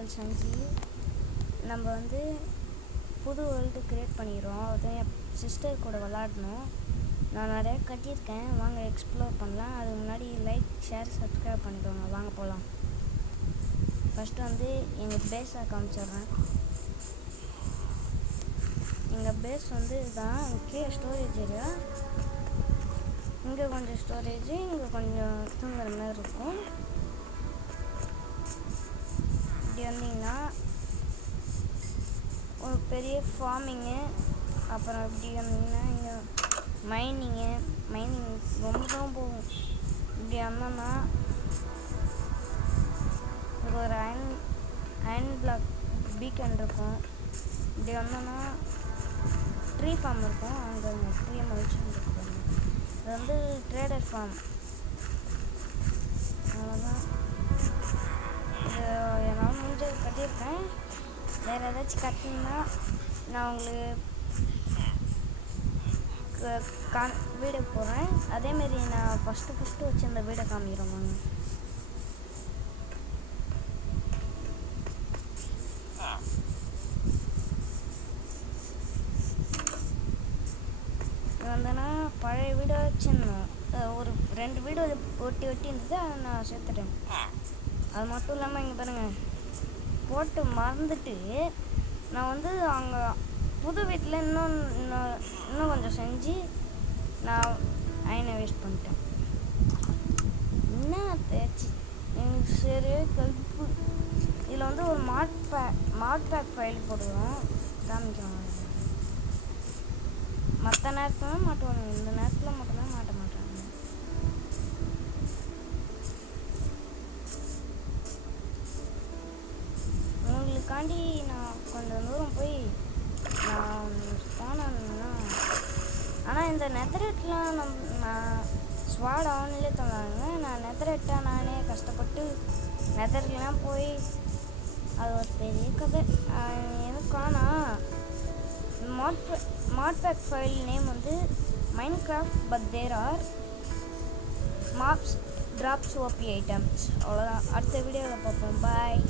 ஐட்டங்கள் செஞ்சு நம்ம வந்து புது வேர்ல்டு க்ரியேட் பண்ணிக்கிறோம். அது என் சிஸ்டர் கூட விளாடணும். நான் நிறையா கட்டியிருக்கேன், வாங்க எக்ஸ்ப்ளோர் பண்ணலாம். அதுக்கு முன்னாடி லைக், ஷேர், சப்ஸ்கிரைப் பண்ணிக்கோங்க. வாங்க போகலாம். ஃபஸ்ட்டு வந்து எங்கள் பேஸை காமிச்சிட்றேன். எங்கள் பேஸ் வந்து இதுதான். கீழே ஸ்டோரேஜ் ஏரியா, இங்கே கொஞ்சம் ஸ்டோரேஜு, இங்கே கொஞ்சம் தூங்குற மாதிரி இருக்கும். இப்படி வந்தீங்கன்னா ஒரு பெரிய ஃபார்மிங்கு, அப்புறம் இப்படி வந்தீங்கன்னா இங்கே மைனிங் ரொம்ப தான் போகும். இப்படி வந்தோன்னா இங்கே ஒரு அயன் பிளாக் பீக்கன் இருக்கும். இப்படி வந்தோன்னா ட்ரீ ஃபார்ம் இருக்கும். அங்கே ட்ரீ மொழிச்சுன்னு இருக்கும். இது வந்து ட்ரேடர் ஃபார்ம். அவ்வளோதான். இது என்னால் முடிஞ்சது கட்டியிருக்கேன். வேறு ஏதாச்சும் கட்டிங்கன்னா நான் உங்களுக்கு வீடியோ போடுறேன். அதேமாரி நான் ஃபஸ்ட்டு வச்சு அந்த வீடியோ காமிக்கிறேன். வாங்க. வந்தேன்னா பழைய வீடியோ வச்சுருந்தோம். ஒரு 2 வீடியோ ஒட்டி இருந்தது, அதை நான் சேர்த்துட்டேன். அது மட்டும் இல்லாமல் இங்கே பாருங்கள், போட்டு மறந்துட்டு நான் வந்து அங்கே புது வீட்டில் இன்னும் கொஞ்சம் செஞ்சு நான் அயனை வேஸ்ட் பண்ணிட்டேன். என்ன தேய்ச்சி எனக்கு சரியே கல்ப்பு. இதில் வந்து ஒரு மாட் பேக் ஃபைல் போடுவோம், காமிக்கிறோம். மற்ற நேரத்தில் மாட்டுவாங்க, இந்த நேரத்தில் மட்டும்தான் மாட்ட மாட்டாங்க. உங்களுக்காண்டி நான் கொஞ்சம் தூரம் போய் நான் போனேன்னா, ஆனால் இந்த நெதரெட்லாம் நான் ஸ்வாட் அவனிலே தந்தாங்க. நான் நெதரெட்டாக நானே கஷ்டப்பட்டு நெதர்லாம் போய் அது ஒரு பெரிய கதை. எனக்கானா மாட் பேக் ஃபைல் நேம் வந்து Minecraft, but there are mobs drops OP items. அவ்வளோதான். அடுத்த வீடியோவில் பார்ப்போம். பாய்.